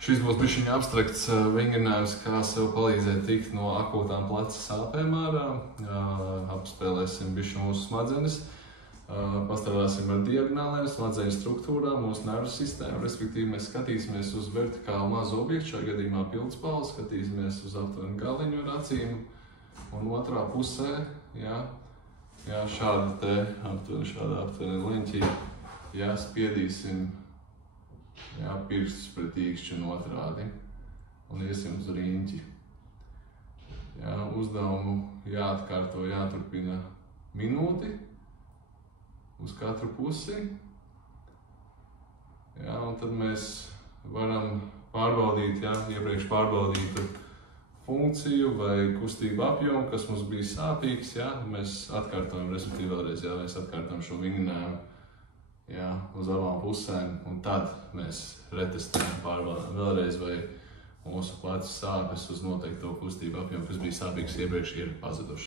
Šis būs bišķiņ abstrakts vingrinājums, kā sev palīdzēt tikt no akūtām pleca sāpēm ārā. Apspēlēsim bišķi mūsu smadzenes, pastrādāsim ar diagonāliem smadzeņu struktūrām, mūsu nervu sistēmu, respektīvi mēs skatīsimies uz vertikālu mazu objektu, šajā gadījumā pildspalvu, skatīsimies uz aptuveni galiņu ar acīm, un otrā pusē, šāda aptuveni liņķī, spiedīsim pirkstus pret īkšķi un otrādi un iesim uz riņķi. Uzdevumu jāatkārto, jāturpina minūti uz katru pusi. Un tad mēs varam pārbaudīt, iepriekš pārbaudītu funkciju vai kustību apjomu, kas mums bija sāpīgs. Mēs atkārtojam, respektīvi vēlreiz, mēs atkārtojam šo vingrinājumu uz abām pusēm, un tad mēs retestējam, pārbaudām vēlreiz, vai mūsu plecu sāpes uz noteikto kustību apjomu, kas bija sāpīgs iepriekš, ir pazuduši.